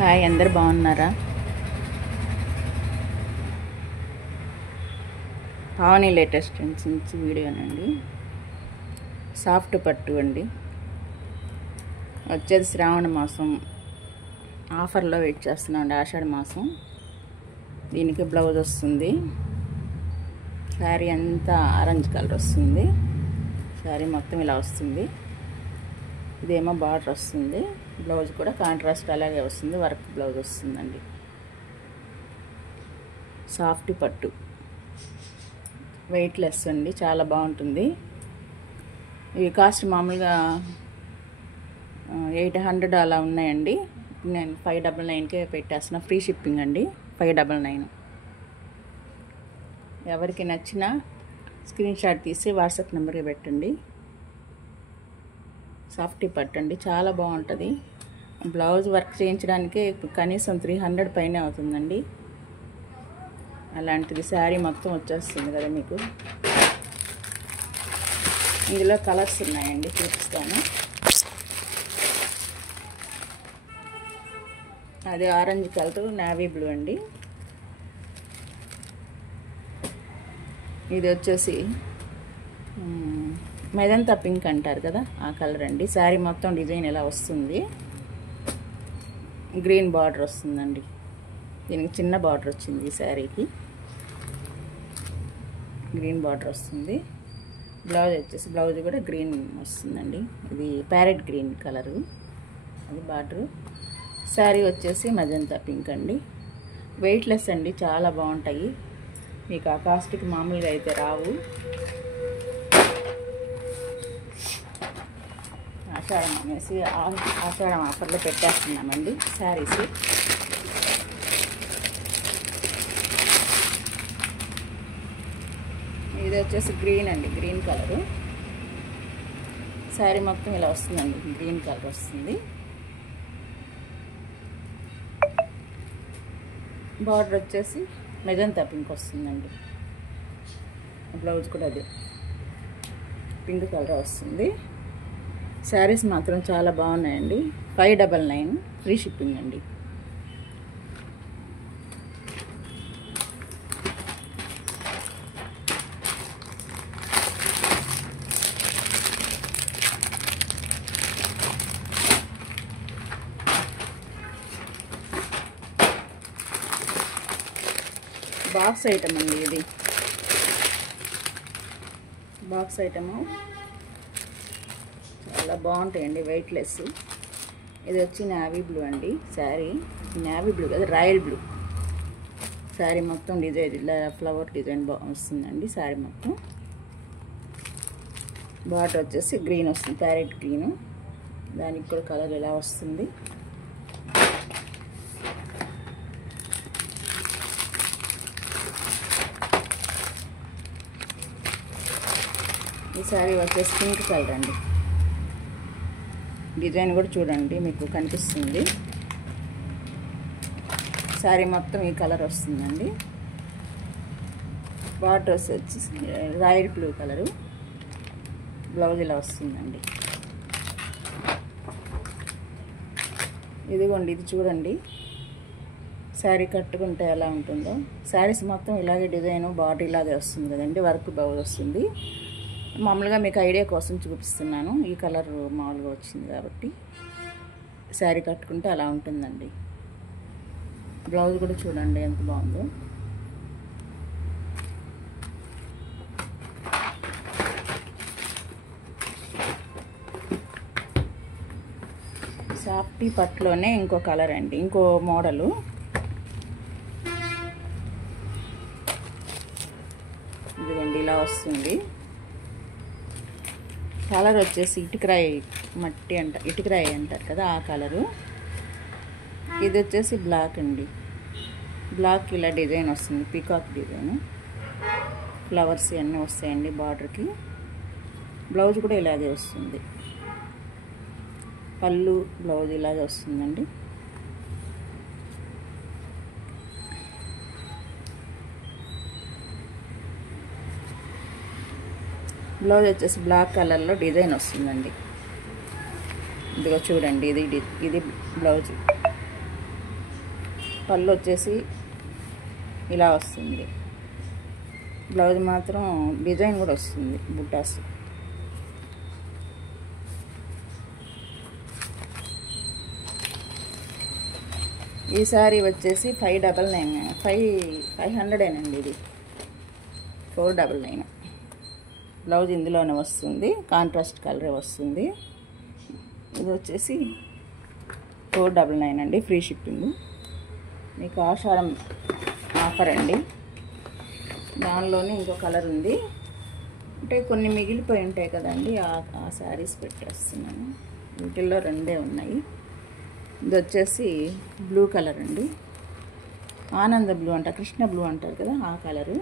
Hi, అందరు బాగున్నారా? Pavani latest trends నుంచి వీడియోనండి. సాఫ్ట్ పట్టు అండి. వచ్చేది శ్రావణ మాసం ఆఫర్లో వెయిట్ చేస్తున్నాం అండి. ఆషాఢ మాసం. దీనికి బ్లౌజ్ వస్తుంది. శారీ అంతా ఆరెంజ్ కలర్ వస్తుంది. శారీ మొత్తం ఇలా వస్తుంది. ఇదేమో బార్డర్ వస్తుంది. బ్లౌజ్ కూడా కాంట్రాస్ట్ అలాగే వస్తుంది. వర్క్ బ్లౌజ్ వస్తుందండి. సాఫ్ట్ పట్టు, వెయిట్లెస్ అండి. చాలా బాగుంటుంది. ఇవి కాస్ట్ మామూలుగా 800 అలా ఉన్నాయండి. నేను 599కే పెట్టేస్తున్నా. ఫ్రీ షిప్పింగ్ అండి. 599. ఎవరికి నచ్చినా స్క్రీన్ షాట్ తీసి వాట్సాప్ నెంబర్కి పెట్టండి. సాఫ్ట్ పట్టు అండి, చాలా బాగుంటుంది. బ్లౌజ్ వర్క్ చేయించడానికే కనీసం 300 పైనే అవుతుందండి. అలాంటిది శారీ మొత్తం వచ్చేస్తుంది కదా మీకు. ఇందులో కలర్స్ ఉన్నాయండి, చూపిస్తాను. అది ఆరెంజ్ కలర్, నేవీ బ్లూ అండి. ఇది వచ్చేసి మెజంతా పింక్ అంటారు కదా, ఆ కలర్ అండి. శారీ మొత్తం డిజైన్ ఇలా వస్తుంది. గ్రీన్ బార్డర్ వస్తుందండి. దీనికి చిన్న బార్డర్ వచ్చింది. ఈ శారీకి గ్రీన్ బార్డర్ వస్తుంది. బ్లౌజ్ వచ్చేసి బ్లౌజ్ కూడా గ్రీన్ వస్తుందండి. ఇది ప్యారెట్ గ్రీన్ కలరు, అది బార్డరు. శారీ వచ్చేసి మెజంతా పింక్ అండి. వెయిట్లెస్ అండి, చాలా బాగుంటాయి. మీకు ఆ కాస్ట్కి మామూలుగా అయితే రావు. ఆషాఢం అనేసి ఆషాఢం ఆఫర్లో పెట్టేస్తున్నామండి శారీస్. ఇది వచ్చేసి గ్రీన్ అండి, గ్రీన్ కలరు. శారీ మొత్తం ఇలా వస్తుందండి, గ్రీన్ కలర్ వస్తుంది. బార్డర్ వచ్చేసి మెజంతా పింక్ వస్తుందండి. బ్లౌజ్ కూడా అదే పింక్ కలర్ వస్తుంది. శారీస్ మాత్రం చాలా బాగున్నాయండి. 599 ఫ్రీ షిప్పింగ్ అండి. బాక్స్ ఐటమ్ అండి. ఇది బాక్స్ ఐటము చాలా బాగుంటాయండి, వెయిట్లెస్. ఇది వచ్చి నేవీ బ్లూ అండి. శారీ నేవీ బ్లూ కదా, రాయల్ బ్లూ. శారీ మొత్తం డిజైన్ ఇలా ఫ్లవర్ డిజైన్ వస్తుందండి. శారీ మొత్తం బార్డర్ వచ్చేసి గ్రీన్ వస్తుంది, ప్యారెట్ గ్రీను. దానికి కూడా కలర్ ఇలా వస్తుంది. ఈ శారీ వచ్చేసి పింక్ కలర్ అండి. డిజైన్ కూడా చూడండి, మీకు కనిపిస్తుంది. శారీ మొత్తం ఈ కలర్ వస్తుందండి. బార్డర్ వచ్చి రాయల్ బ్లూ కలరు. బ్లౌజ్ ఇలా వస్తుందండి. ఇదిగోండి, ఇది చూడండి. శారీ కట్టుకుంటే ఎలా ఉంటుందో. శారీస్ మొత్తం ఇలాగే డిజైన్, బార్డర్ ఇలాగే వస్తుంది కదండి. వర్క్ బ్లౌజ్ వస్తుంది. మామూలుగా మీకు ఐడియా కోసం చూపిస్తున్నాను. ఈ కలర్ మామూలుగా వచ్చింది కాబట్టి శారీ కట్టుకుంటే అలా ఉంటుందండి. బ్లౌజ్ కూడా చూడండి ఎంత బాగుందో. సాఫ్ట్ పట్టులోనే ఇంకో కలర్ అండి, ఇంకో మోడలు. ఇదిగోండి, ఇలా వస్తుంది. కలర్ వచ్చేసి ఇటుకరాయి మట్టి ఇటుకరాయి అంటారు కదా, ఆ కలరు. ఇది వచ్చేసి బ్లాక్ అండి. బ్లాక్ ఇలా డిజైన్ వస్తుంది, పీకాక్ డిజైన్. ఫ్లవర్స్ అన్నీ వస్తాయండి బార్డర్కి. బ్లౌజ్ కూడా ఇలాగే వస్తుంది. పళ్ళు బ్లౌజ్ ఇలాగే వస్తుందండి. బ్లౌజ్ వచ్చేసి బ్లాక్ కలర్లో డిజైన్ వస్తుందండి. ఇదిగో చూడండి, ఇది బ్లౌజ్. పళ్ళు వచ్చేసి ఇలా వస్తుంది. బ్లౌజ్ మాత్రం డిజైన్ కూడా వస్తుంది బుట్టాస్. ఈ సారీ వచ్చేసి 500 ఇది 499. బ్లౌజ్ ఇందులోనే వస్తుంది, కాంట్రాస్ట్ కలరే వస్తుంది. ఇది వచ్చేసి 499 అండి, ఫ్రీ షిప్పింగ్. మీకు ఆషాఢం ఆఫర్ అండి. దానిలోనే ఇంకో కలర్ ఉంది, అంటే కొన్ని మిగిలిపోయి ఉంటాయి కదండి, ఆ శారీస్ పెట్టేస్తున్నాను. వీటిల్లో 2 ఉన్నాయి. ఇది వచ్చేసి బ్లూ కలర్ అండి, ఆనంద బ్లూ అంట, కృష్ణ బ్లూ అంటారు కదా, ఆ కలరు.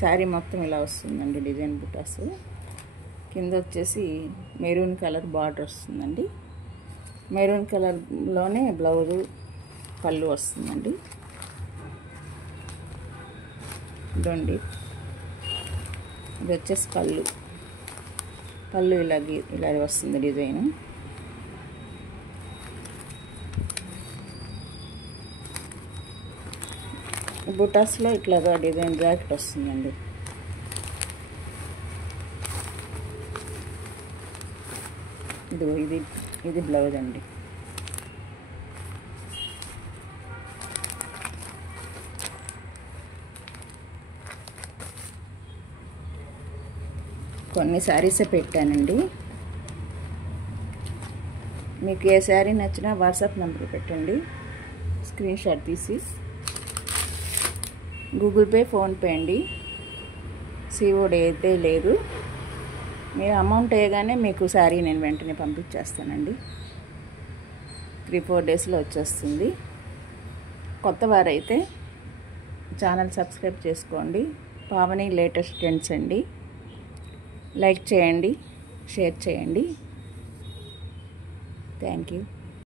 శారీ మొత్తం ఇలా వస్తుందండి, డిజైన్ బుటాస్. కింద వచ్చేసి మెరూన్ కలర్ బార్డర్ వస్తుందండి. మెరూన్ కలర్లోనే బ్లౌజు పళ్ళు వస్తుందండి. ఇదండి, ఇది వచ్చేసి పళ్ళు ఇలా వస్తుంది డిజైన్. బుటాస్లో ఇట్లాగా డిజైన్ జాకెట్ వస్తుందండి. ఇది బ్లౌజ్ అండి. కొన్ని శారీసే పెట్టానండి. మీకు ఏ శారీ నచ్చినా వాట్సాప్ నెంబర్ పెట్టండి, స్క్రీన్ షాట్ తీసి. గూగుల్ పే, ఫోన్పే అండి, సిఓడి అయితే లేదు. మీరు అమౌంట్ వేయగానే మీకు శారీ నేను వెంటనే పంపించేస్తానండి. 3-4 డేస్లో వచ్చేస్తుంది. కొత్త వారైతే ఛానల్ సబ్స్క్రైబ్ చేసుకోండి. పావని లేటెస్ట్ ట్రెండ్స్ అండి. లైక్ చేయండి, షేర్ చేయండి. Thank you.